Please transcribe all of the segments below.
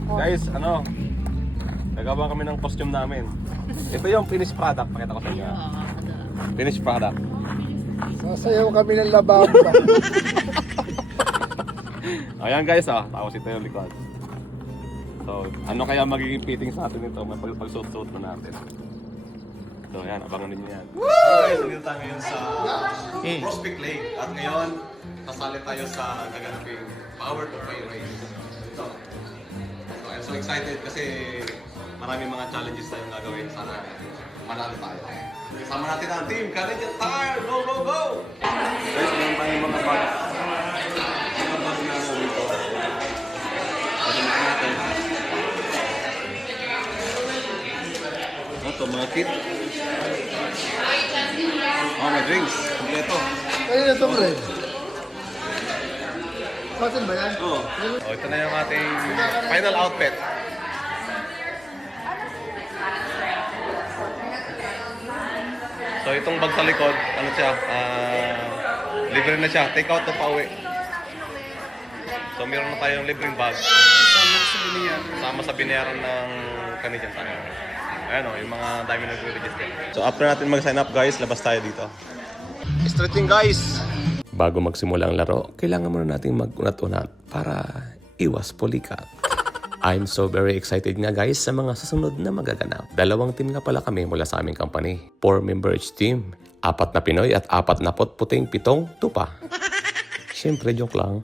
Guys, ano? Nagawa kami ng costume namin. Ito yung finished product. Pakita ko sa inyo. Finished product. Sasayaw kami ng labamba. Ayan guys, tapos ito yung likod. So, ano kaya magiging fitting sa atin ito pag-suit-suit na natin. So, ayan, abangan ninyo yan. Guys, nandito tayo ngayon sa Prospect Lake. At ngayon, kasali tayo sa gaganaping Power to Play race. So, I'm so excited kasi maraming mga challenges tayong gagawin. Sana manalo tayo. Kasama natin ang team Canadian Tire! Go, go, go! Guys, meron tayong mga bags. Mga bags na ako dito. Pagkakas natin. Ito, mga kit. Oh, may drinks. Kompleto. Ayun na itong red. Cotton ba yan? Oo. Oh, ito na yung ating final outfit. So itong bag sa likod, ano siya, libre na siya, take out to pauwi. So meron na tayong libreng bag. Sama sa binayaran ng Canadian Tire. Ayan o, yung mga dami nag-register. So after natin mag-sign up guys, labas tayo dito. Stretching guys! Bago magsimula ang laro, kailangan muna natin mag-unat-unat para iwas pulikat. I'm so very excited nga guys sa mga susunod na magaganap. 2 team nga pala kami mula sa aming company. 4-member each team. 4 na Pinoy at 4 na puting 7 tupa. Siyempre, joke lang.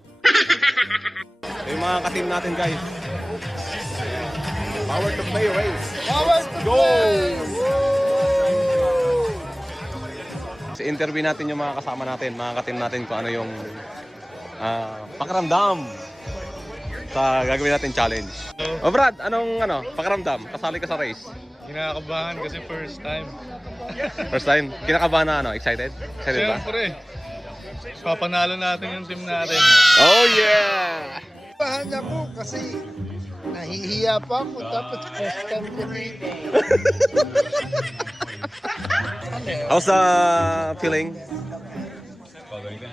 So, yung mga ka-team natin guys. Power to Play race. Power to Go! play! So, interview natin yung mga kasama natin, mga ka-team natin kung ano yung pakiramdam sa gagawin natin challenge. Oh Brad, anong pakiramdam? Kasali ka sa race? Kinakabahan kasi first time. First time? Kinakabahan na Excited? Excited ba? Siyempre, papanalo natin yung team natin. Oh yeah! Bahan ako kasi nahihiya pa ako tapos first time ko dito. How's the feeling?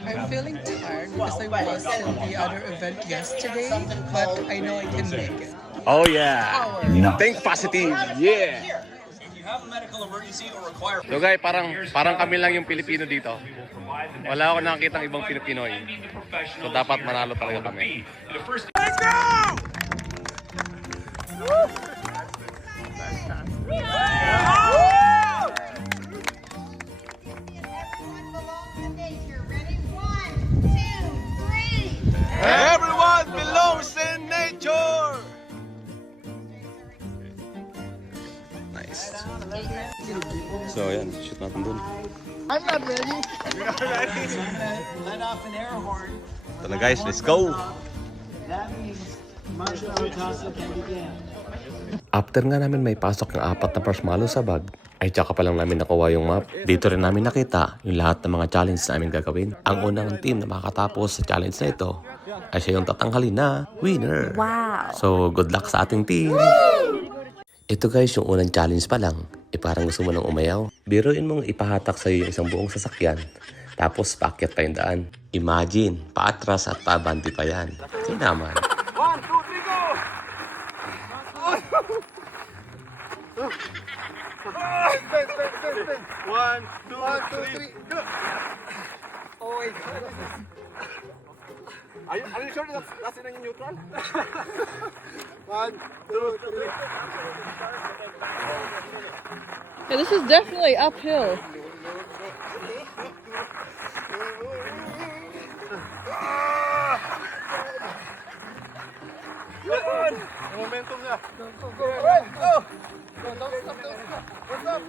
I'm feeling tired because I was in the other event yesterday, but I know I can make it. Oh yeah! Think positive! Yeah! So guys, parang kami lang yung Pilipino dito. Wala ako nakakita ng ibang Pilipinoy. So dapat manalo talaga kami. Let's go! Everyone belongs in nature! Nice. So yan, shoot natin dun. I'm not ready. Let off an air horn. Ito na guys, let's go! That means martial toss-up can begin. After nga namin may pasok ng 4 na marshmallow sa bag, ay tsaka pa lang namin nakuha yung map. Dito rin namin nakita yung lahat ng mga challenge na namin gagawin. Ang unang team na makakatapos sa challenge na ito ay siya yung tatanghalin na winner. Wow! So, good luck sa ating team! Ito guys, yung unang challenge pa lang, parang gusto mo nang umayaw. Biruin mong ipahatak sa'yo yung isang buong sasakyan, tapos paakyat pa yung daan. Imagine, paatras at pabanti pa yan. Hindi naman. 1, 2, 3, go! One, two, 1, 2, 3, go! Oh wait. Are you sure that's in neutral? 1, 2, 3. Yeah, this is definitely uphill. Momentum niya. Go, go, go! Go, don't stop, don't stop. What's up?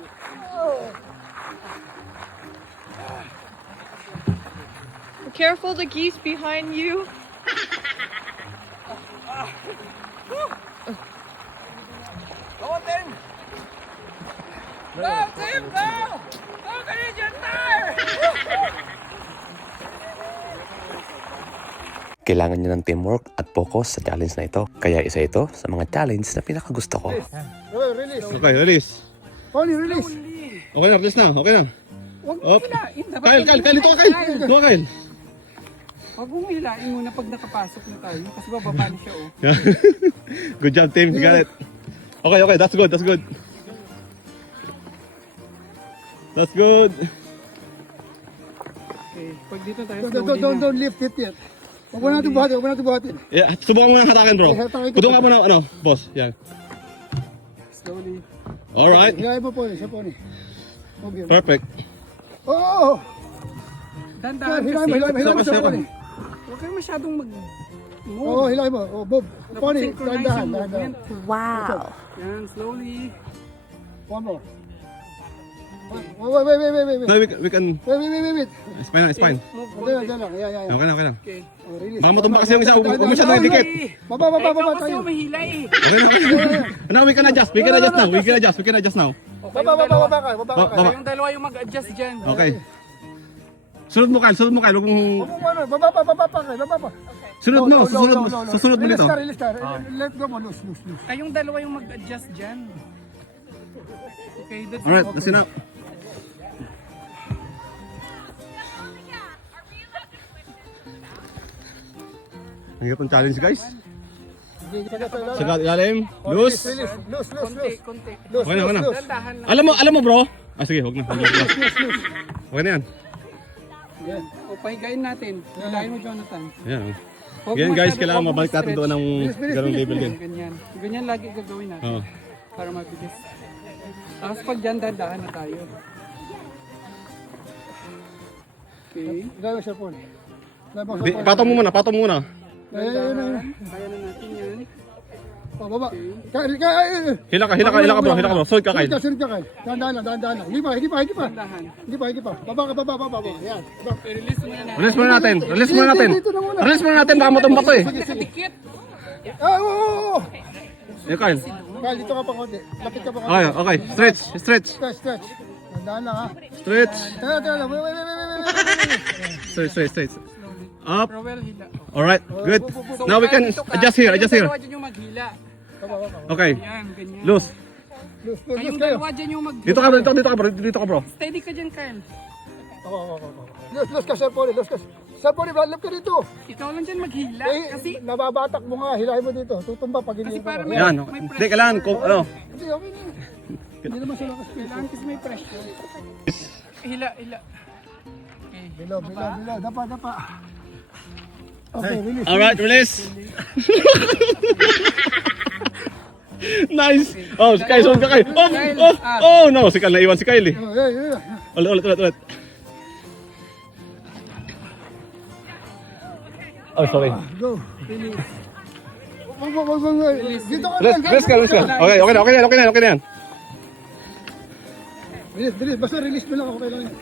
Be careful the geese behind you. Go on, Tim! Go, Tim, go! Go, Canadian Tire! Kailangan niya ng teamwork at focus sa challenge na ito. Kaya isa ito sa mga challenge na pinakagusto ko. Okay, release. Okay, release. Only release. Okay na, release na. Okay na. Up. Kyle, ito ka, Kyle. Ito ka, Kyle. Huwag mong hilain muna pag nakapasok na tayo kasi bababa na siya oh. Good job, team. You got it. Okay, okay. That's good. That's good. That's good. Okay, pag dito tayo Don't lift it yet. Huwag mo natin buhatin, huwag mo natin buhatin. Yeah, subukan mo ng hatakin, bro. Putong ka mo na, ano, boss. Yan. Slowly. Alright. Hilahin mo po siya po ni. Okay. Perfect. Oo! Dandahan Hilahin mo, hilahin mo, hilahin mo siya po ni. Huwag kayo masyadong Oo, hilahin mo. Oh, Bob. Po ni, synchronize dahan, yung dahan, dahan. movement. Wow. Yan, slowly. One more. Wait. No, we can... Wait. It's fine, it's fine. Move Diyan konti. lang, yeah. Okay na, okay na. Okay. Oh, release. Baka matumba kasi yung isa. Huwag mo siya nakidikit. Baba Ikaw kasi tayo. yung mahila eh. Okay na, okay na. No, we can adjust. We can adjust now. We can adjust now. Baba ka. Baba. Yung dalawa yung mag-adjust dyan. Okay. Sunod mo, Kyle. Huwag mong... Baba pa. Sunod mo, susunod mo dito. Release ka. Let go mo, loose. Kayong dalawa yung mag-adjust dyan. Okay, that's Alright, that's enough. Ang hirap ng challenge, guys. Sagat ilalim. Loose. Loose. konti. Okay na, okay na. Dandahan lang. Alam mo, bro. Sige, huwag na. Okay na yan. O, pahigain natin. Hilahin mo, Jonathan. Ayan. Huwag Yan, guys, masyado- kailangan huwag mabalik natin stretch. doon ng ganong level din. Ganyan lagi gagawin natin. Oo. Para mabilis. Tapos pag dyan, dandahan na tayo. Okay. Gawin siya po ni. Di, patong mo muna. Dandahan. Kaya na natin yan. Baba. Hila ka, bro. Sunod ka, Kyle. Sunod ka. Dahan lang. Hindi pa. Dandahan. Hindi pa. Baba. Yan. I-release mo yan. Release muna natin. Release muna natin. Baka matumba to eh. Nakadikit. Oo. Ayan, Kyle. Kyle, dito ka pa konti. Lapit ka pa konti. Okay, okay. Stretch. Stretch. Dahan lang ha. Stretch. Tara. Wait. Stretch. Up. Rowell, hila. Alright, good. Now we can Dito ka. adjust here. Kayong dalawa dyan yung maghila. Okay. Yan, ganyan. Loose. Kayong dalawa dyan yung maghila. Dito ka, bro. Steady ka dyan, Kyle. Loose ka, Sir Poli. Sir Poli, lap ka dito. Ikaw lang dyan maghila. Kasi, Nababatak mo nga. Hilahin mo dito. Tutumba pag hindi kasi para mo. may, Yan. may Hindi, pressure. kailangan ko, ano. Hindi, okay na. Hindi naman sila kasi. Kailangan kasi may pressure. Hila. Okay. Bilo. Dapa. Okay, release. Alright, release. Nice. Oh, si Kyle, sunod ka, Kyle. Oh, no. Si Kyle, naiwan si Kyle eh. Ulit. Oh, sorry. Go. Release. Wag. Dito ka. Release ka. Okay na yan. Release. Basta release mo lang. Okay lang yan.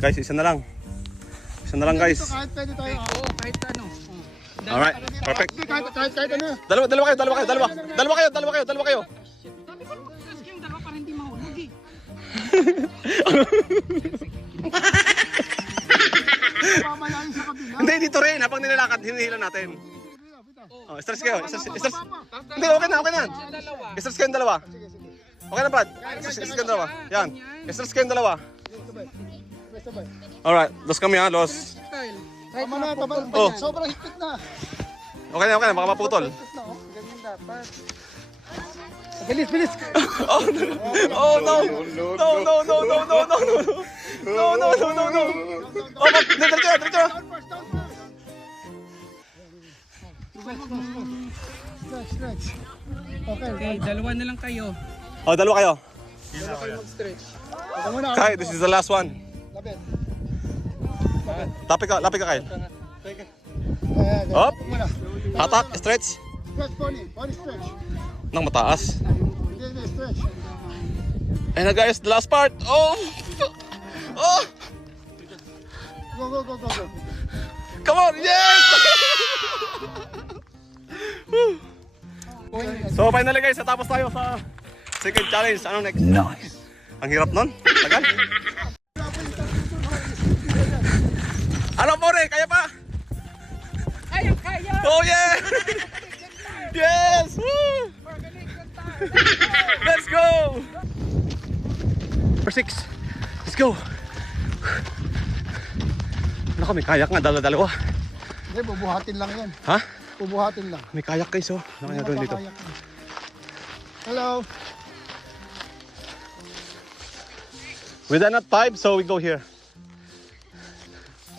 Guys, isa na lang guys. Kahit pwede tayo. Oo, kahit ano. Alright, perfect. Kahit ano. Dalawa kayo. Sabi ko, kasi yung dalawa para hindi mahulog eh. Mamalayan sa kabila. Hindi, dito rin. Habang nilalakad, hinihila natin. Oh, stress kayo. Stress. Hindi, okay na. Dalawa. Stress kayong dalawa. Okay na, Brad. Stress kayong dalawa. Yan. Stress kayong dalawa. Sabay. Alright, los kami ha, los. Kyle. Tama na, Oh. sobrang higpit na. Okay na, baka maputol. Ganyan dapat. Bilis. Oh no! No! Oh, diretso! Stretch. Okay. Okay, dalawa na lang kayo. Oh, dalawa kayo. Dalawa kayo mag-stretch. Ito muna. Kai, this is the last one. Lapit. Lapit ka, Kyle. Ayan, Up. muna. Hatak, stretch. Stretch, pony stretch. Nang mataas. Hindi, stretch. And guys, the last part. Oh! Go. Come on, yes! So finally guys, natapos tayo sa second challenge. Ano next? Nice. Ang hirap nun. Tagal. Ano pore, kaya pa? Kaya! Oh yeah! Yes! Woo! Let's go! 6. Let's go. Naku, may kayak nga, dalawa. Hindi, bubuhatin lang yan. Ha? Bubuhatin lang. May kayak guys, oh. Ano kaya gawin dito? Kayak. Hello. We done at 5, so we go here.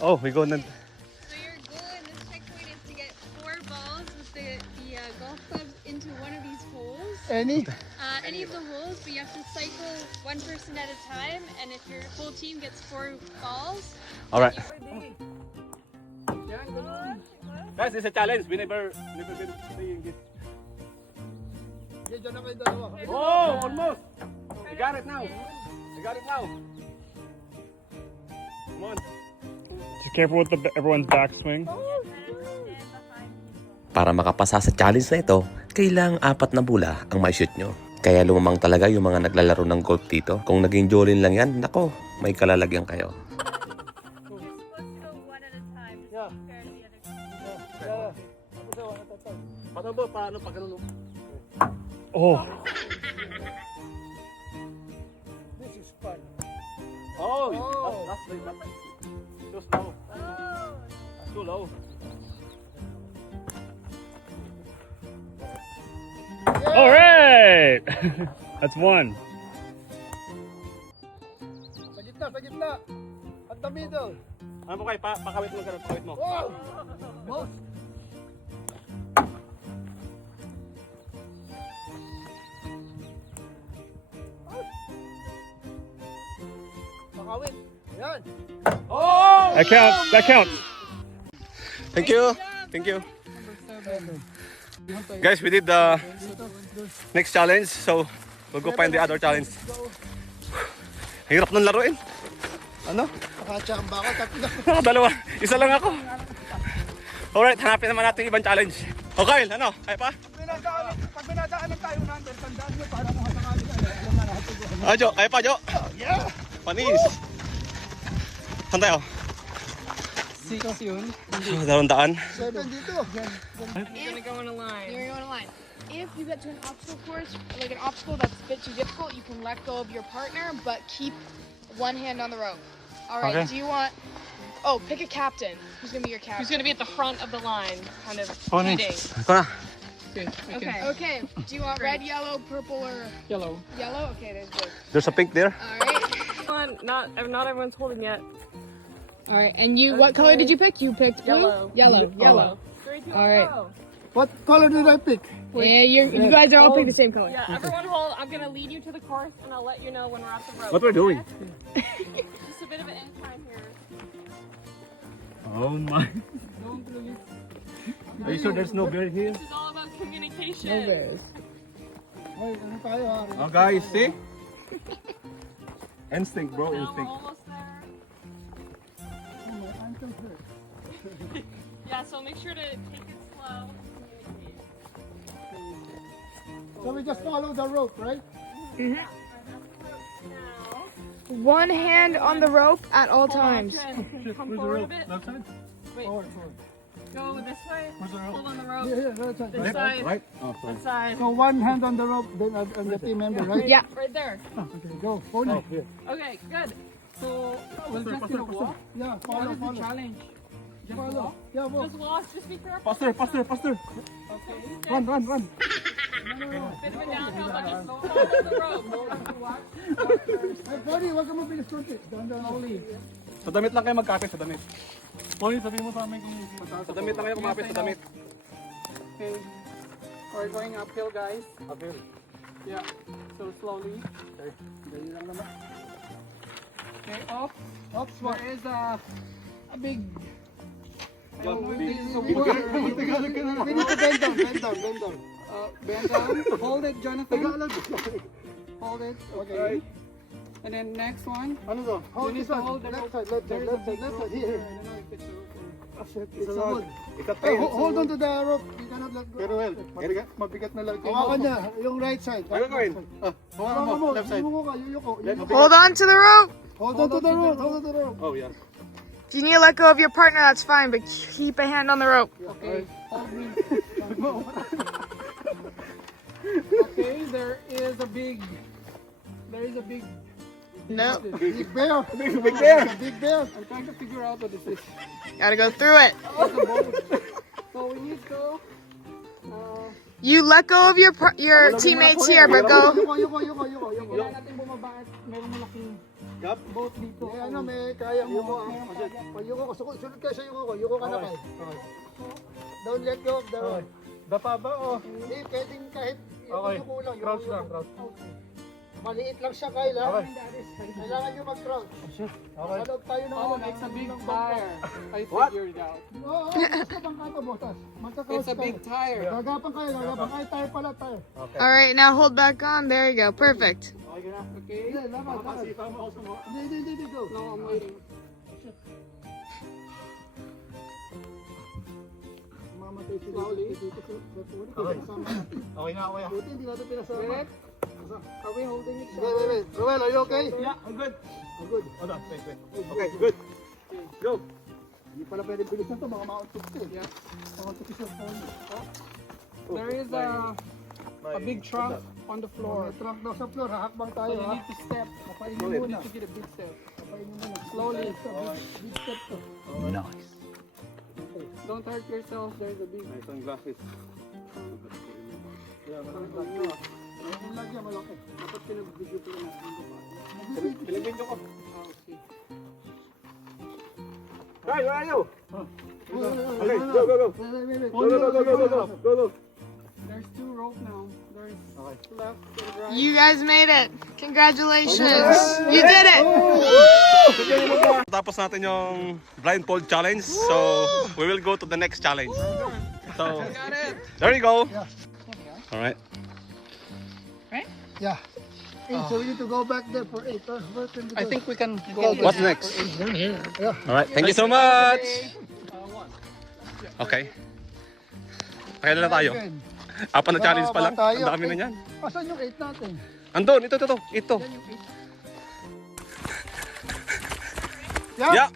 Oh, we go na. So your goal in this checkpoint is to get 4 balls with the golf clubs into one of these holes. Any Any of the holes, but you have to cycle one person at a time. And if your whole team gets 4 balls, Alright. Guys, it's a challenge. We never been playing this. Diyan na kayo dalawa. Oh, almost. I got it now. Come on. Be careful with everyone's backswing. Para makapasa sa challenge na ito, kailangang 4 na bola ang ma-shoot nyo. Kaya lumamang talaga yung mga naglalaro ng golf dito. Kung naging jolin lang yan, nako, may kalalagyan kayo. Paano ba? Paano pag ganun? Oh, This is fun. Oh, that's too slow. Too low. all right. That's 1. Sa gitna. At the middle. Ano po kayo? Pakawit mo ganun, pakawit mo. Wow! Boss! Makawin. Ayan. That counts. Thank you. Guys, we did the next challenge, so we'll go find the other challenge. Hirap ng laruin. Ano? Nakachamba ako. Tatlo. Dalawa. Isa lang ako. Alright, hanapin naman natin yung ibang challenge. O Kyle, ano? Kaya pa? Pag binadaanan tayo number, tandaan nyo para kung sakali ka. Jo, kaya pa, Jo? Yeah! Panis. Saan tayo? 6 yun. Dalawang daan. 7 dito. you're gonna go on a line. If you get to an obstacle course, like an obstacle that's a bit too difficult, you can let go of your partner, but keep one hand on the rope. All right. Okay. Do you want? Oh, pick a captain. Who's gonna be your captain? Who's gonna be at the front of the line, kind of Panis. leading? Ako na. Okay. Okay. Do you want red, yellow, purple, or Yellow. yellow? Okay, there's good. There's a pink there. All right. Not everyone's holding yet. All right. And you, what color did you pick? You picked blue? Yellow. Yellow. 3, 2, All right. go. What color did I pick? Yeah, you guys are all picking the same color. Yeah, everyone hold. I'm gonna lead you to the course, and I'll let you know when we're at the rope. What we're doing? Just a bit of an incline here. Oh my. Are you sure there's no bear here? This is all about communication. Ay, ano tayo ha? Oh guys, see? Instinct, bro, Now we're instinct. almost there. Yeah, so make sure to take it slow. So we just follow the rope, right? Now, One hand on the rope at all times. come forward a bit. Left side? Wait, Forward. go this way. Where's the rope? Hold on the rope. Yeah, right side. This side. Right? Oh, sorry. This side. So one hand on the rope, then and the team member, right? Yeah. Right there. Okay, go. Follow. Okay, good. So, we'll just walk. Yeah, What follow, is the follow. challenge? Just Follow. walk. Yeah, walk. Just lost. Just be careful. Faster. Okay. Run. Bit of a downhill, but just hold on to the rope. Hey, Cody, wag ka mabilis konti. Dandan only. Sa damit lang kayo magkapit, sa damit. Pony, sabihin mo sa amin kung Sa damit lang kayo kumapit, sa damit. Okay. We're going uphill, guys. Uphill. Yeah. So slowly. Ganyan lang naman. Okay, off. Oops, what? There is a big. We need to bend down. Bend down. Hold it, Jonathan. Hold it. Okay. And then next one. Ano to? Hold need this to one. hold the Left rope. side. There is a big rope Here. there. I don't know if it's okay. It's a wood. Ikat Hey, kayo. hold on to the rope. You cannot let go. Pero well, Mabigat na lang. Hawakan niya. Yung right side. Ano gawin? Hawakan mo. Left side. Yuyuko ka. Yuyuko. Hold on to the rope. Hold on to the rope. Hold on to the rope. Oh, yeah. If you need to let go of your partner, that's fine, but keep a hand on the rope. Okay. Hold me. Okay, there is a big No. Big bear. Big bear. Big bear. I'm trying to figure out what this is. Gotta go through it. It's a boat. So we need to. You let go of your teammates here, but go. Kailangan natin bumaba at merong malaking boat dito. May ano, may kaya mo. Yuko, sunod kayo sa yuko. Yuko ka na kayo. Don't let go of the rope. Dapa ba o? Hindi, pwedeng kahit Okay. yuko lang. Crouch lang, crouch. Maliit lang siya, Kyle, ha? Kailangan nyo mag-crouch. Okay. Kalog tayo ng Oh, it's a big tire. I figured it out. Oo, basta bangka to, botas. Magka-crouch It's a big tayo. tire. Gagapang kayo, gagapang. Ay, tayo pala, tayo. All right, now hold back on. There you go. Perfect. Okay? Hindi, lakad. Hindi, go. No, I'm waiting. Mamatay si Slowly. Okay na, okay. Buti, hindi natin pinasama. Wait. Are we holding it? Wait. Ruel, are you okay? Yeah, I'm good. I'm good. Hold on, wait. Okay, good. Go. Hindi pala pwede bilisan to, baka ma-out Yeah. Ma-out of siya. There is a big trunk on the floor. May trunk daw sa floor, hakbang So tayo, you ha? need to step. Kapainin You muna. need to get a big step. Kapainin muna. Slowly. Big step to. Nice. Don't hurt yourself. There's a big. Sunglasses. Ayun lang yan, malaki. Dapat pinag-video ko lang natin. Pilipin ko. Okay. Hey, where are you? Okay, go. Wait. Go. There's two rope now. There's left and right. You guys made it. Congratulations. You did it. Tapos natin yung blindfold challenge. So, we will go to the next challenge. So, there you go. All right. Yeah. Hey, so we need to go back there for 8. I think we can go. What's next? Yeah. All right. Thank you so much. Okay. Kaya na tayo. Apat na challenge pa lang. Ang dami na yan. Asan yung 8 natin? Andun, ito. Yeah.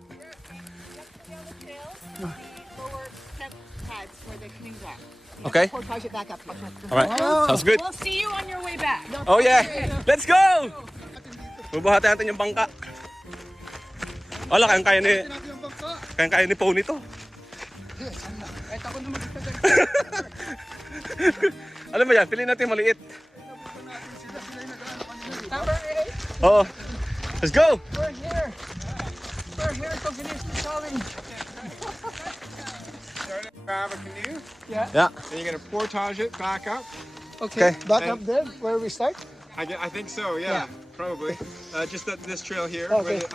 Okay. All right. Sounds good. We'll see you on your way back. Oh yeah. Let's go. Bubuhati natin yung bangka. Wala, kayang-kaya ni Pony to. Alam mo yan, piliin natin yung maliit. Oo. Let's go! We're here to finish the challenge. Grab a canoe, Yeah. then you're gonna portage it back up. Okay. Back up there, where we start? I think so, yeah. Probably. Just this trail here, Okay. where the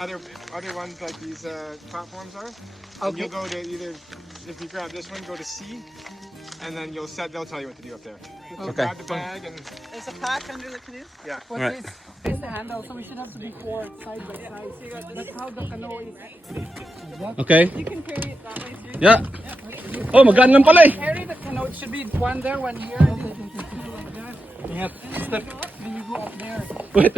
other ones like these platforms are. And Okay. you'll go to either, if you grab this one, go to C, and then they'll tell you what to do up there. So Okay. grab the bag and There's a pack under the canoe. What Right. is the handle? So we should have to be four side by side. That's how the canoe is. Okay. You can carry it that way too. Yeah. Oh, magaan lang pala eh. Carry the canoe. It should be one there, one here. And then you can do like that. Ingat. Step. Then you go up there. Wait.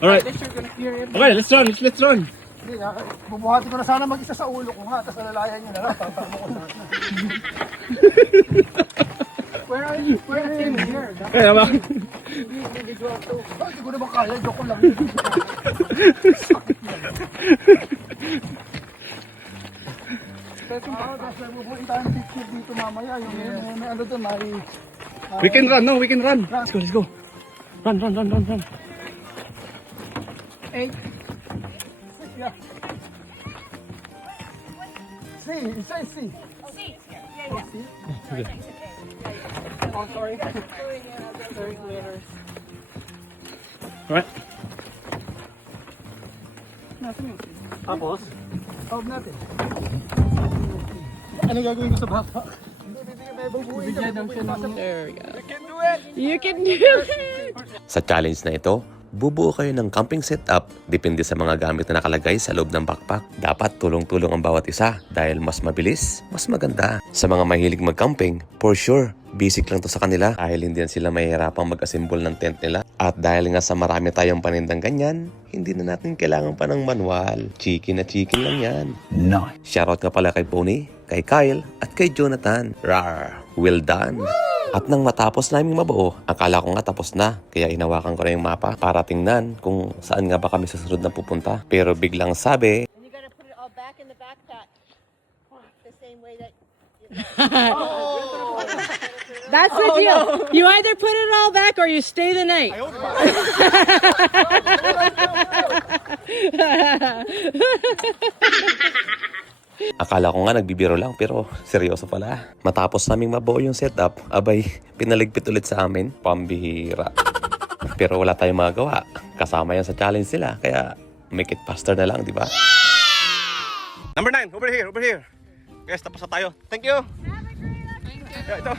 Alright. This you're gonna hear it. Okay, let's run. Let's run. Hindi, bubuhati ko na sana mag-isa sa ulo ko nga, tapos alalayan nyo na lang, tatakbo ko na. Where are you? Where are you? Here. Kaya ba? Individual too. Hindi ko naman kaya, joke ko lang. Tapos bubuhin tayong picture dito mamaya, yung may ano doon, may... We can run, no? We can run. Let's go. Run. 8. Yeah. C, it says C. Oh, sorry. There's letters. Alright. Nasaan yun? Tapos? Tawag natin. Ano gagawin ko sa backpack? Hindi, bibigyan may bubuhin ka. There we go. You can do it. Sa challenge na ito, bubuo kayo ng camping setup depende sa mga gamit na nakalagay sa loob ng backpack. Dapat tulong-tulong ang bawat isa dahil mas mabilis, mas maganda. Sa mga mahilig mag-camping, for sure, basic lang to sa kanila dahil hindi na sila mahihirapang mag-assemble ng tent nila. At dahil nga sa marami tayong panindang ganyan, hindi na natin kailangan pa ng manual. Chicken na chicken lang yan. Nice. Shoutout nga pala kay Pony, kay Kyle, at kay Jonathan. Rar! Well done! At nang matapos naming mabuo, akala ko nga tapos na. Kaya hinawakan ko na yung mapa para tingnan kung saan nga ba kami sa sunod na pupunta. Pero biglang sabi, And you gotta put it all back in the backpack. The same way that That's the deal. You either put it all back or you stay the night. akala ko nga nagbibiro lang pero seryoso pala. Matapos naming mabuo yung setup, abay, pinaligpit ulit sa amin. Pambihira. Pero wala tayong magagawa. Kasama yan sa challenge nila. Kaya make it faster na lang, di ba? Number 9, over here. Guys, tapos na tayo. Thank you. Yeah, ito.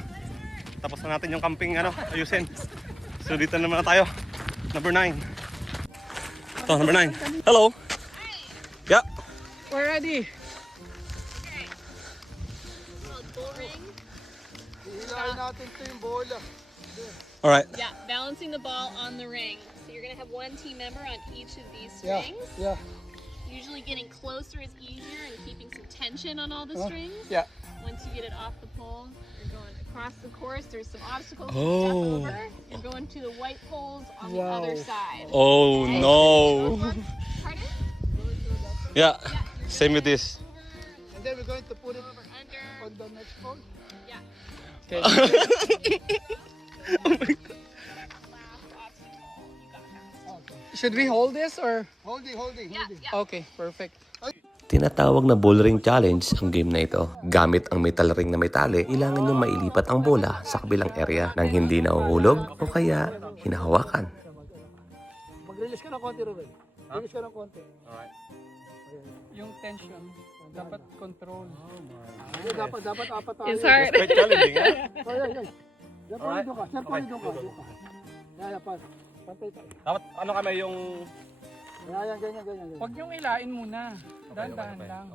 Tapos na natin yung camping, ayusin. So, dito naman na tayo. Number 9. Ito, number 9. Hello. Yeah. We're ready. Hilahin natin ito yung bola. Alright. Yeah, balancing the ball on the ring. So you're gonna have one team member on each of these Yeah, strings. yeah. Usually getting closer is easier and keeping some tension on all the strings. Yeah. Once you get it off the pole, you're going across the course. There's some obstacles to Oh. step over. You're going to the white poles on the other side. Oh, no. Pardon? Yeah. Same with this. And then we're going to put it Over under. on the next pole. Yeah. Okay. Last obstacle. You got that. Should we hold this or? Holding. Yeah. Okay, perfect. Tinatawag na ball ring challenge ang game na ito. Gamit ang metal ring na may tali, ilangan nyo mailipat ang bola sa kabilang area nang hindi nahuhulog o kaya hinahawakan. Mag-release ka ng konti, Ruben. Release ka ng konti. Yung tension, dapat control. Hindi, dapat apat tayo. It's hard. Quite challenging, Oh, yeah. Diyan pa rin doon ka. Yeah, pantay tayo. Dapat kami yung... Yan, ganyan. Huwag niyong ilain muna. Dandahan lang.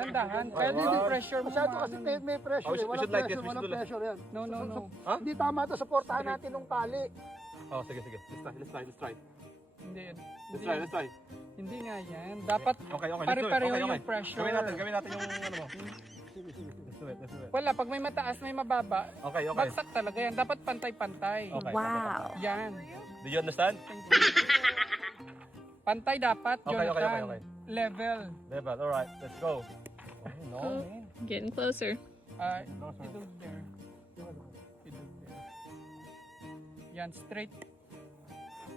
Dandahan. Kaya hindi pressure mo. Masyado kasi may pressure. Oh, we should like this, we Walang should do like- pressure yan. No. Hindi tama to, supportahan natin ng tali. Oh, sige. Let's try. Hindi. Let's try. Hindi nga yan. Dapat Okay. pare-pareho yung pressure. Gawin natin yung mo. Let's do it. Wala, pag may mataas, may mababa. Okay. Bagsak talaga yan. Dapat pantay-pantay. Okay. Wow. Yan. Do you understand? Pantay dapat, Okay. Jonathan. Level. Level. Alright. Let's go. Oh, no, man. Getting closer. Idog there. Yan, straight.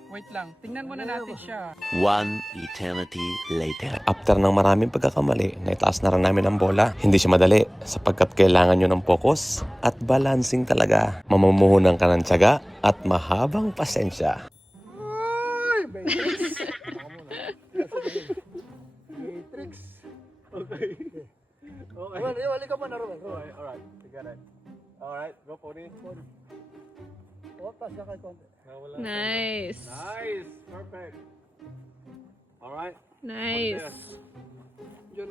Wait lang. Tingnan muna natin siya. One eternity later. After ng maraming pagkakamali, naitaas na rin namin ang bola. Hindi siya madali sapagkat kailangan nyo ng focus at balancing talaga. Mamumuhunan ka ng tiyaga at mahabang pasensya. Matrix. Okay. Ruben, iwali ka muna, Ruben. Alright. We got it. Alright. Go, Pony. Taas ka kay konti. Nice. Nice. Perfect. Alright. Nice. Is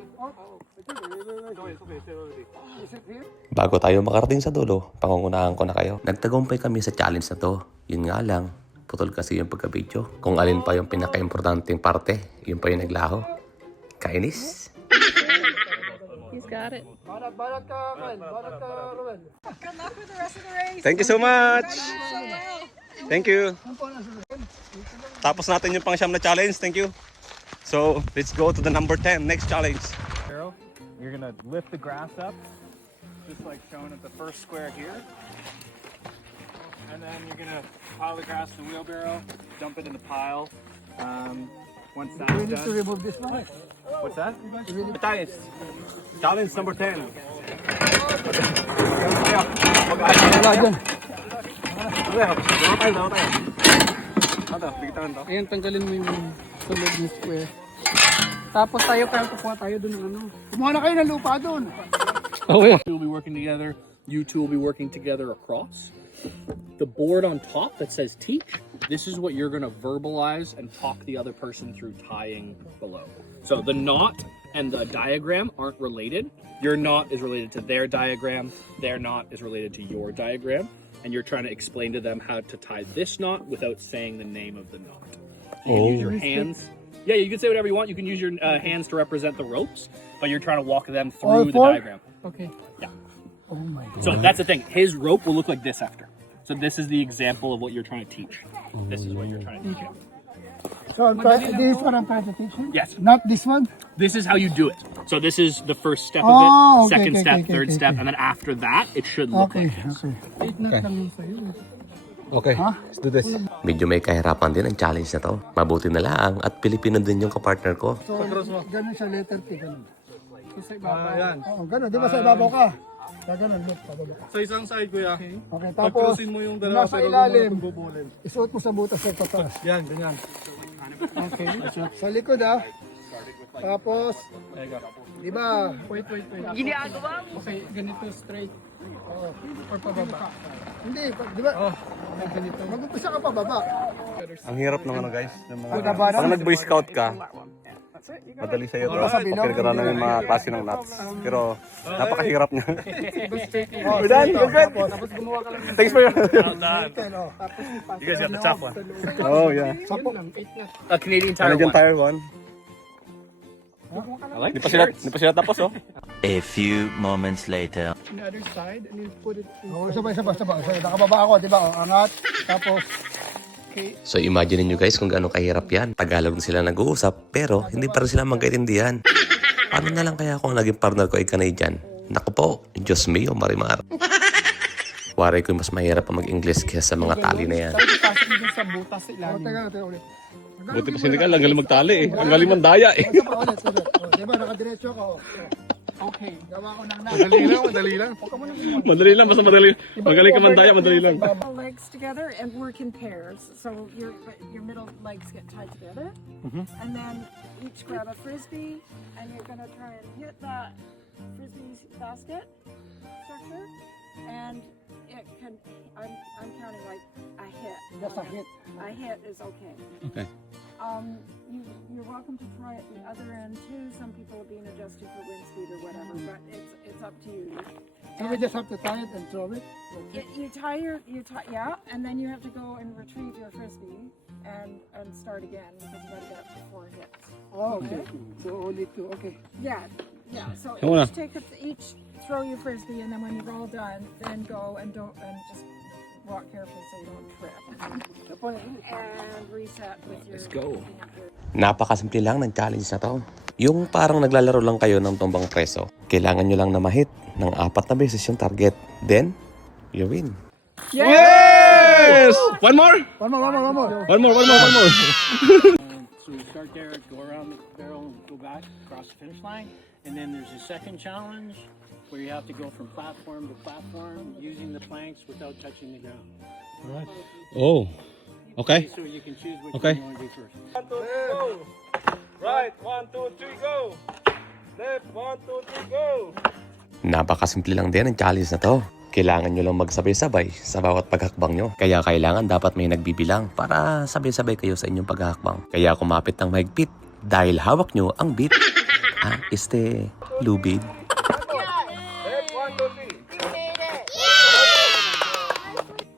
it here? Bago tayo makarating sa dulo, pangungunahan ko na kayo. Nagtagumpay kami sa challenge na to. Yun nga lang, putol kasi yung pagka-video. Kung alin pa yung pinaka-importanting parte, yun pa yung naglaho. Kainis. He's got it. Balat ka, Kyle. Balat ka, Ruben. Good luck with the rest of the race. Thank you so much. Thank you. Tapos natin yung pang-siyam na challenge. Thank you. So, let's go to the number 10. Next challenge. Arrow. You're gonna lift the grass up, just like shown at the first square here. And then you're gonna pile the grass in the wheelbarrow, dump it in the pile. Once We that's need to done, remove this one. What's that? Challenge. Challenge number 10. Wala dyan. Ayan, tanggalin mo yung sulod ng square. Tapos tayo, kaya kukuha tayo dun ng ano. Kumuha na kayo ng lupa doon. Okay. We'll be working together. You two will be working together across. The board on top that says teach, this is what you're going to verbalize and talk the other person through tying below. So the knot and the diagram aren't related. Your knot is related to their diagram. Their knot is related to your diagram. And you're trying to explain to them how to tie this knot without saying the name of the knot. You can use your hands. Yeah, you can say whatever you want. You can use your hands to represent the ropes, but you're trying to walk them through the four? diagram. Okay. Yeah. Oh my God. So that's the thing. His rope will look like this after. So this is the example of what you're trying to teach. This is what you're trying to teach him. So this one I'm trying to teach him? Yes. Not this one? This is how you do it. So this is the first step of Oh, it, okay, second okay, step, okay, third okay, step, okay. and then after that, it should look Okay, like this. okay. Okay, let's do this. Medyo may kahirapan din ang challenge na to. Mabuti na lang at Pilipino din yung kapartner ko. So, ganun siya, letter T, ganun. Sa ibabaw. Yan. Oo, ganun. Di ba sa ibabaw ka? Kaya ganun, look, pababa ka. Sa isang side, kuya. Okay, tapos, Pag-crossin mo yung dalawa, nasa pero ilalim, huwag mo bubulin. isuot mo sa butas sa pataas. Yan, ganyan. Okay. Sa likod Tapos, di ba? Wait. Okay, ganito straight. Or pababa. Hindi, di ba? Ganito. Mag-umpisa ka pababa. Ang hirap ng ano guys, ng mga Baba na. pag nag-boy scout ka, madali sa'yo to. Pakirgaran na yung mga klase ng nuts. Pero napakahirap niya. We're done, we're good. Tapos gumawa ka lang ng Thanks for your... Tapos, You guys got the top one. Oh yeah. A Canadian Tire Canadian one. Tire one. Di pa sila tapos oh. A few moments later. on the other side and you put it oh, isa ba. So, nakababa ako, di ba? Oh, angat. Tapos, So imagine niyo guys kung gaano kahirap yan. Tagalog na sila nag-uusap pero hindi pa rin sila magkaintindihan. Paano na lang kaya kung naging partner ko ay Canadian? Naku po, Diyos mio, Marimar. Waray ko mas mahirap pa mag-English kaysa sa mga tali na yan. tapos ipasok mo dun sa butas sa oh, ilalim. teka ulit. Buti pa sinigal, ang galing magtali eh. Ang galing mandaya eh. Isa pa ulit. Oh, di ba? Nakadiretso ako. Okay. Gawa ko ng Madali lang. Madali lang, basta madali. Magaling ka mandaya, madali lang. Legs together and work in pairs. So your middle legs get tied together, and then each grab a frisbee, and you're gonna try and hit that frisbee basket structure, and it can. I'm counting like a hit. Just a hit. A hit is okay. Okay. You're welcome to try it the other end too. Some people are being adjusted for wind speed or whatever, but it's up to you. So we just have to tie it and throw it? You tie, yeah, and then you have to go and retrieve your frisbee and start again because you gotta get up to 4 hits. Oh, okay. So only two, okay. Yeah. So Come on. each throw your frisbee, and then when you're all done, then go and just walk carefully so you don't trip. And reset with your. Let's go. Napakasimple lang ng challenge na to. Yung parang naglalaro lang kayo ng tumbang preso. Kailangan nyo lang na mahit ng 4 na beses yung target. Then, you win. Yes! One more! One more. One more! So we start there, go around the barrel, go back, across the finish line. And then there's a second challenge where you have to go from platform to platform using the planks without touching the ground. Oh. Okay. So you can choose which Okay. one you want to do first. 1, 2, 3, go! Right, 1, 2, 3, go! Left, 1, 2, 3, go! Napakasimple lang din ang challenge na to. Kailangan nyo lang magsabay-sabay sa bawat paghakbang nyo. Kaya kailangan dapat may nagbibilang para sabay-sabay kayo sa inyong paghahakbang. Kaya kumapit ng mahigpit dahil hawak nyo ang beat. Lubid.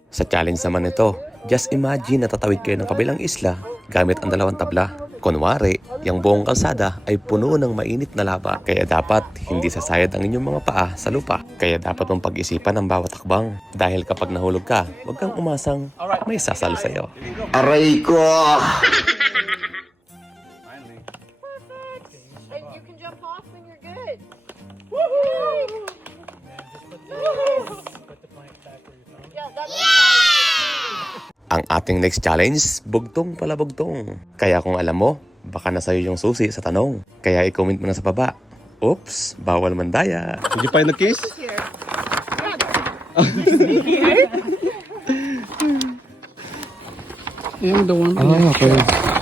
Sa challenge naman nito, just imagine na tatawid kayo ng kabilang isla gamit ang 2 tabla. Kunwari, yung buong kalsada ay puno ng mainit na lava. Kaya dapat hindi sasayad ang inyong mga paa sa lupa. Kaya dapat mong pag-isipan ang bawat hakbang. Dahil kapag nahulog ka, huwag kang umasang may sasalo sa'yo. Aray ko! And you can jump off when you're good. Yeah, that's Ang ating next challenge, bugtong pala bugtong. Kaya kung alam mo, baka na sa'yo yung susi sa tanong. Kaya i-comment mo na sa baba. Oops, bawal mandaya. Did you find the keys? I am the one. okay.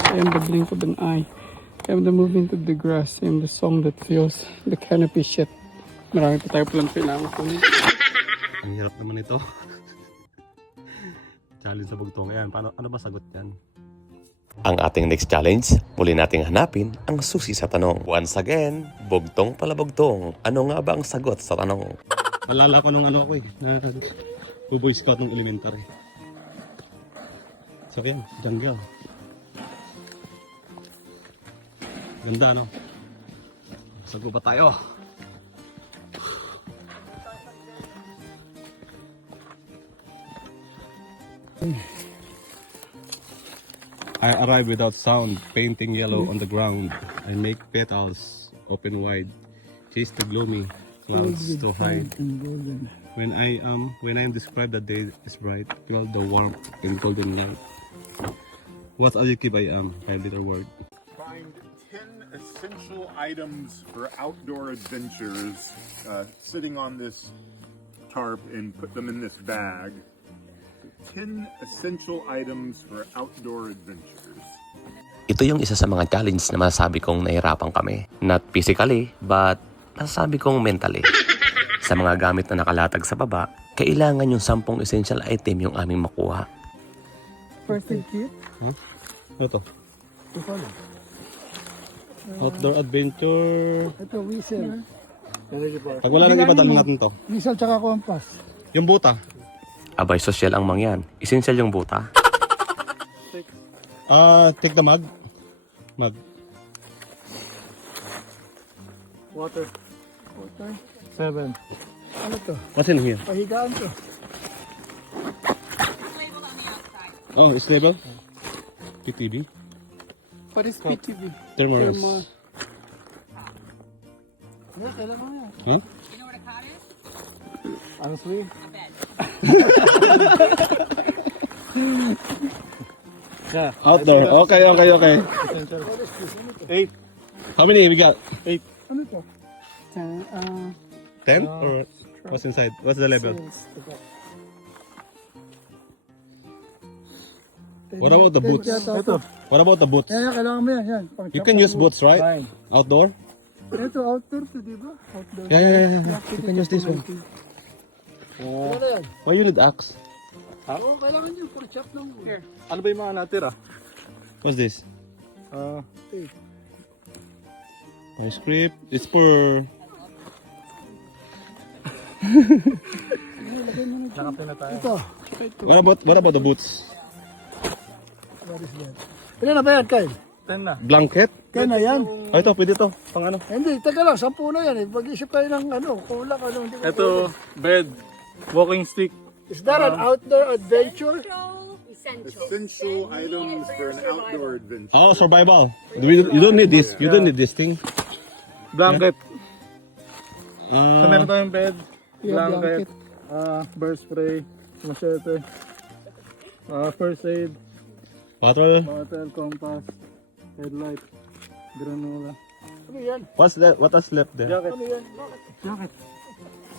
I am the blink of an eye. I am the movement of the grass. I am the song that fills the canopy shit. Marami pa tayo palang kailangan ko. Ang hirap naman ito. Challenge sa bugtong. Ayan, ano ba sagot yan? Ang ating next challenge, muli nating hanapin ang susi sa tanong. Once again, bugtong pala bugtong. Ano nga ba ang sagot sa tanong? Malala ko nung ano ako eh. Na Boy Scout ng elementary. So yan, jungle. Ganda no? Sago ba tayo? I arrive without sound, painting yellow on the ground. I make petals open wide, chase the gloomy clouds to hide. When I am described, the day is bright, feel the warmth in golden light. What adjective I am? 5 little word. Find 10 essential items for outdoor adventures sitting on this tarp and put them in this bag. 10 essential items for outdoor adventures. Ito yung isa sa mga challenge na masasabi kong nahirapan kami. Not physically, but masasabi kong mentally. Sa mga gamit na nakalatag sa baba, kailangan yung 10 essential item yung aming makuha. First aid kit. Ano to? Outdoor adventure. Ito, whistle. Pag wala nang iba, dalhin natin to. Whistle tsaka compass. Yung buta. Abay, sosyal ang mangyan. Essential yung buta. Take the mug. Mug. Water. 7. Ano to? What's in here? Pahigaan to. Oh, it's labeled? PTD. What is PTV? Thermos. Kailan mo yan? Huh? You know what a cot is? Honestly? A bed. Out there. Okay. 8. How many we got? 8. Ano to? 10? Or what's inside? What's the label? What about the boots? Ito. What about the boots? Yan, kailangan mo yan. Yan. You can use boots, right? Outdoor? Ito, outdoor to, di ba? Outdoor. Yeah. You can use this one. Ano na yan? Why you need axe? Oo, kailangan nyo. For chop lang. Here. Ano ba yung mga natira? What's this? My script. It's for... Ito. What about the boots? What is that? Ilan na ba yan, Kyle? 10 na. Blanket? Kaya na yan. Oh, ito, pwede to. Pang ano? Hindi, taga lang. 10 na yan eh. Mag-isip kayo ng kulang. Hindi ko Ito, bed, walking stick. Is that an outdoor adventure? Essential items for an outdoor adventure. Oh, survival. You don't need this. You don't need this thing. Blanket. So Uh, meron tayong bed, Yeah, blanket, bird spray, machete, first aid, bottle. bottle, compass, headlight, granola. Ano yan? What's that? What else left there? Jacket. Ano yan?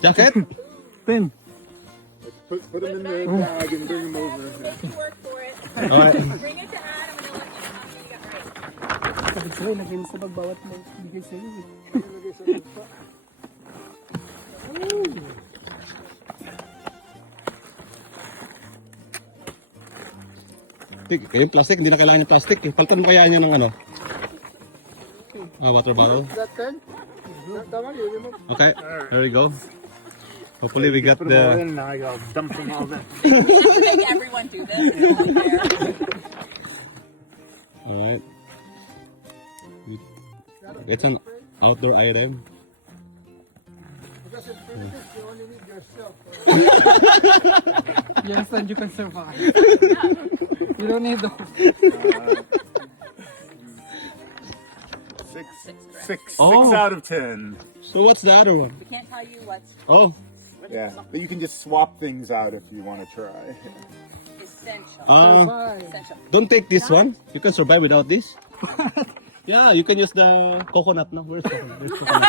Jacket? Pin. Put them in the bag and bring them over. Work for it. Alright. Bring it to Adam and he'll let you know how many you got right. Sabi ko, lagyan sa bagbawat mo. Bigay sa iyo eh. Yung plastic, hindi na kailangan yung plastic eh. Paltan mo kaya nyo ng ano? Water bottle. That 10? Tama yun. Okay, there we go. Hopefully we got the... Now I gotta dump them all in. Make everyone do this. It's only fair. Alright. It's an outdoor item. Because in Philippines, you only need yourself. Yes, and you can survive. You don't need those. Six Oh. out of 10. So what's the other one? We can't tell you what's Oh, Yeah, but you can just swap things out if you want to try. essential. Essential. don't take this one. You can survive without this. Yeah, you can use the coconut now. Where's coconut? There's coconut.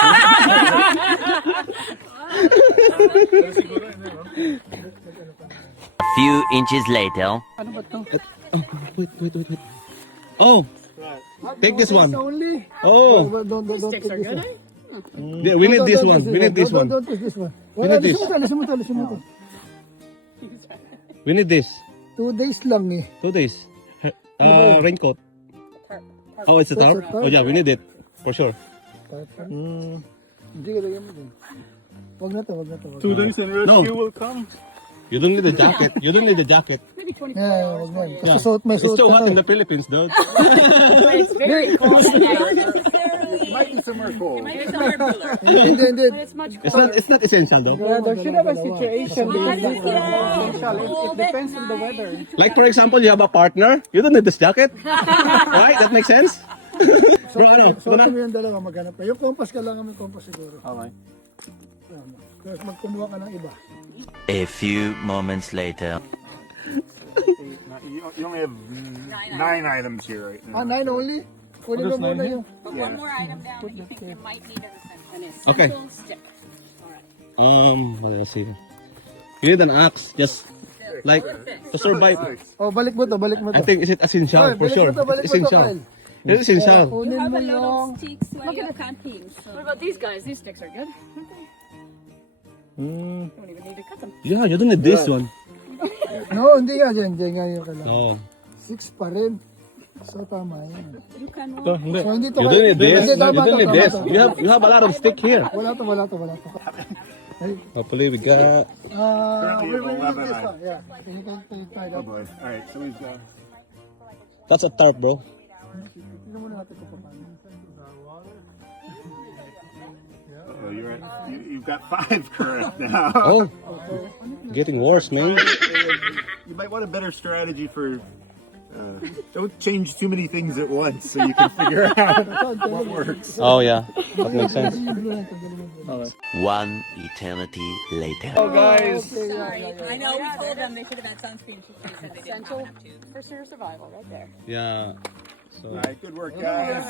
Few inches later. Ano ba to? Wait. Oh, take this one. Only? Oh, Don't take this one. yeah, we need this one. We need this one. Don't take this one. We need this. Listen mo to. We need this. 2 days lang eh. 2 days. Raincoat. Oh, it's a tarp? Oh yeah, we need it. For sure. Hindi ka lagyan mo din. Wag na to. 2 days and rescue will come. You don't need the jacket. You don't need the jacket. Yeah, wag na. Kasi Yeah. suot, may It's suot too ka hot to. in the Philippines, dude. But it's very cold tonight. Might be somewhere cold. Maybe somewhere cooler. Hindi. But it's much It's cooler. not essential though. Yeah, there should have a situation because that's Yeah. essential. It depends on the weather. Like for example, you have a partner, you don't need this jacket. Right? That makes sense? Bro, ano? So, kung yung dalawa maghanap pa. Yung compass ka lang, may compass siguro. Okay. Tapos magkumuha ka ng iba. A few moments later. You only have 9 items here right now. 9 only? Kunin mo muna yung... But one more item down that you think you might need as an essential Okay. stick. What did I say? You need an axe, just like to survive. Oh, balik mo to. I think is it essential for sure. It's essential. It's essential. Kunin Have mo a lot yung... of sticks when you're camping. So. What about these guys? These sticks are good. Mm, Don't even need to cut them. yeah, you don't need this one. No, hindi nga dyan. Hindi nga yung kailangan. Oh. 6 pa rin. So, tama yan. You can Ito, hindi. So, hindi to You don't need this. Hindi, You tama don't need to, this. tama to. You have a lot of stick here. Wala to. Hopefully we got. We will use 11 this items. one. Yeah. You can tie Oh that. boy. Alright, so we've got... That's a tarp, bro. Tingnan muna natin kung paano. Oh, you've got 5 current now. Oh, getting worse, man. You might want a better strategy for... don't change too many things at once so you can figure out what works. Oh yeah, that makes sense. One eternity later. Oh guys. I know we told them they should have had sunscreen. She said they didn't Essential have to. for your survival, right there. Yeah. So Alright, good work, guys.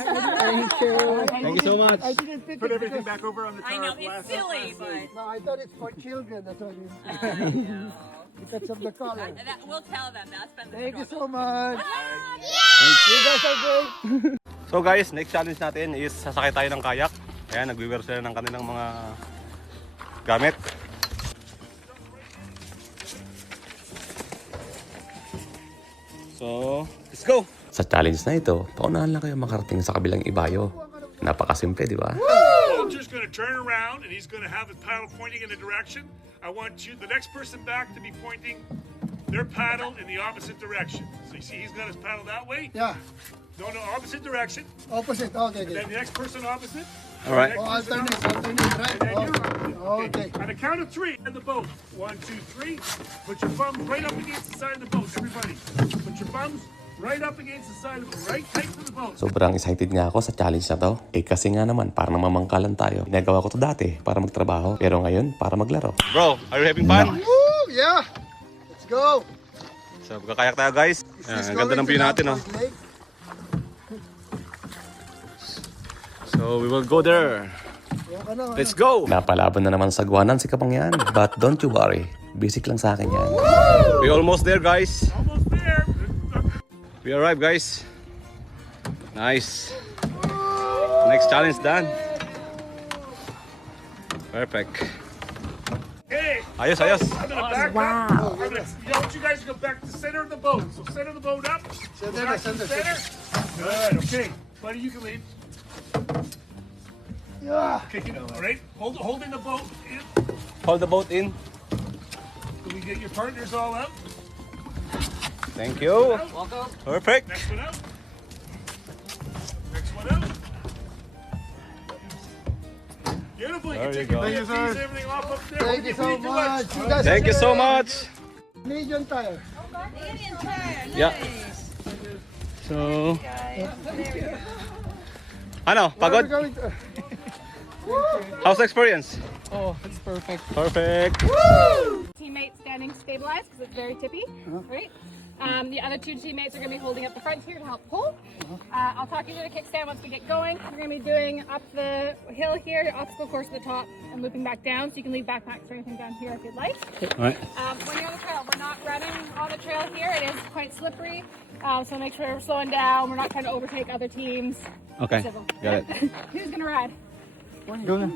thank you so much. I didn't think Put it everything because... back over on the top. I know it's silly, but No, I thought it's for children. That's what it is. I know. Because of the color. We'll tell them that's been the Thank you struggle. so much. You guys are great. So guys, next challenge natin is sasakay tayo ng kayak. Ayan, nagwiwear sila ng kanilang mga gamit. So, let's go! Sa challenge na ito, paunahan lang kayo makarating sa kabilang ibayo. Napakasimple, di ba? Soldier's going to turn around and he's going to have his paddle pointing in a direction. I want you, the next person back, to be pointing their paddle in the opposite direction. So you see he's got his paddle that way? Yeah. No, opposite direction. Opposite. Okay. And then the next person opposite. All right. Oh, alternate, right? And then you. Okay. On the count of 3 in the boat. 1, 2, 3. Put your thumbs right up against the side of the boat, everybody. Put your thumbs right up against the side of the boat, right tight to the boat. Sobrang excited nga ako sa challenge na to. Kasi nga naman, parang mamangkalan tayo. Ginagawa ko to dati para magtrabaho. Pero ngayon, para maglaro. Bro, are you having fun? Woo! Yeah. Let's go. So, magkakayak tayo guys. Ayan, ang ganda ng view natin, oh. So, we will go there. Let's go! Napalaban na naman sa guwanan si Kapangyan. But don't you worry. Basic lang sa akin yan. We almost there, guys. Almost there. We arrived, guys. Nice. Next challenge done. Perfect. Hey, Ayos. I'm gonna back up. I want you guys to go back to the center of the boat. So center the boat up. Back to the center. Good. Okay. Buddy, you can lead. Yeah. Okay. All right. Holding the boat in. Hold the boat in. Can we get your partners all out? Thank you. Welcome. Perfect. Next one out. Next one out. Beautiful. There you You can go. take your tees, everything off up there. Thank you so Lead the way. much. You guys Thank are you so great. much. Legion tire. Yeah. So, ano, pagod? Where are we going to- How's the experience? Oh, it's perfect. Perfect. Teammates standing stabilized because it's very tippy, right? The other 2 teammates are going to be holding up the front here to help pull. I'll talk you through the kickstand once we get going. We're going to be doing up the hill here, obstacle course at the top, and looping back down. So you can leave backpacks or anything down here if you'd like. All right. When you're on the trail, we're not running on the trail here. It is quite slippery. So make sure we're slowing down. We're not trying to overtake other teams. Okay. Civil. Got it. Who's going to ride? Go na.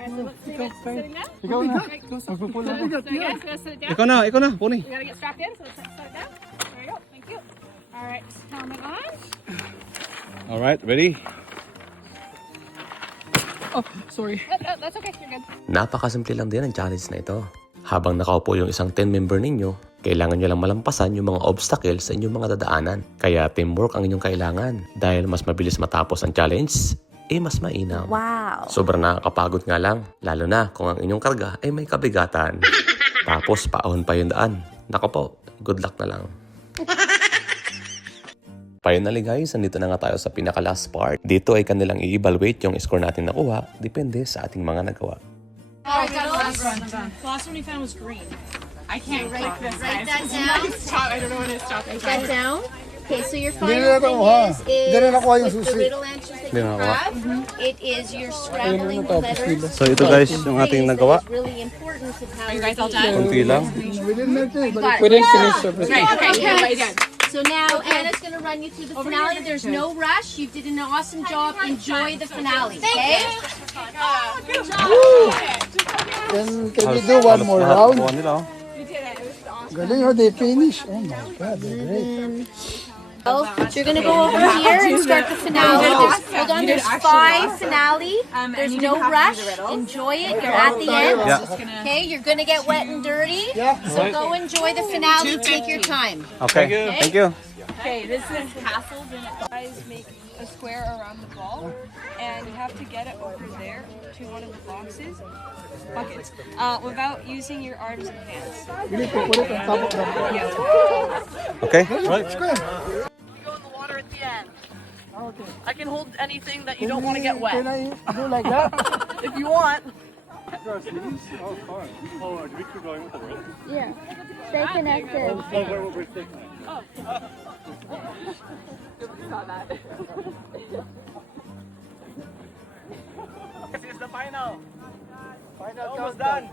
Alright, so let's leave it sitting down. Ikaw na. So you guys gonna sit it down? Ikaw na, Puni. You gotta get strapped in, so let's set it down. There you go, thank you. Alright, helmet on. All right, ready? Oh, sorry. That's okay, you're good. Napakasimple lang din ang challenge na ito. Habang nakaupo yung isang 10-member ninyo, kailangan nyo lang malampasan yung mga obstacles sa inyong mga dadaanan. Kaya teamwork ang inyong kailangan. Dahil mas mabilis matapos ang challenge, mas mainam. Wow. Sobrang nakakapagod nga lang, lalo na kung ang inyong karga ay may kabigatan. Tapos paahon pa yung daan. Nako po, good luck na lang. Finally guys, nandito na nga tayo sa pinaka-last part. Dito ay kanilang i-evaluate yung score natin nakuha, depende sa ating mga nagawa. Last one we found was green. I can't Write click this. that guys. down. Stop. I don't know when to stop. Write that down. Okay, so your Hindi final na thing nakuha. is Hindi na nakuha yung with the susi. riddle answers that Hindi you na nakuha. have. It is your scrambling the letters. So ito guys, yung ating nagawa. It's really important to have. Are you guys all done? Kunti lang. We didn't mention it, but We didn't finish everything. Right. Okay. You gotta write it down. So now Anna's going to run you through the finale. There's no rush. You did an awesome job. Enjoy the finale, okay? can we do one more round? Nakuha nila, oh. Galing how they finish. Oh my God, they're great. So you're going to go over here and start the finale. Hold on, there's 5 finale. There's no rush. Enjoy it. You're at the end. Yeah. Okay, you're going to get wet and dirty. So go enjoy the finale. Take your time. Okay, thank you. Okay, this is castles, and guys make a square around the ball, and you have to get it over there to one of the buckets, without using your arms and hands. You need to put it on top of the Okay, right. It's good. Go in the water at the end. Okay. I can hold anything that you don't want to get wet. Can I do like that? If you want. Oh, fine. Oh, do we keep going with the ring? Yeah. Stay connected. Where we're sticking. This is the final. Final Almost countdown. done.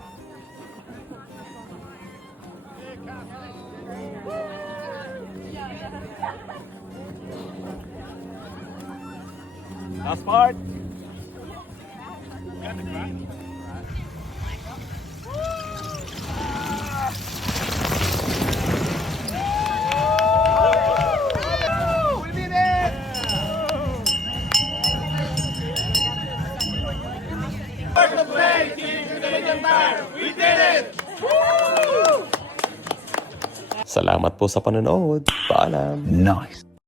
Last part. Salamat po sa panonood. Paalam. Nice.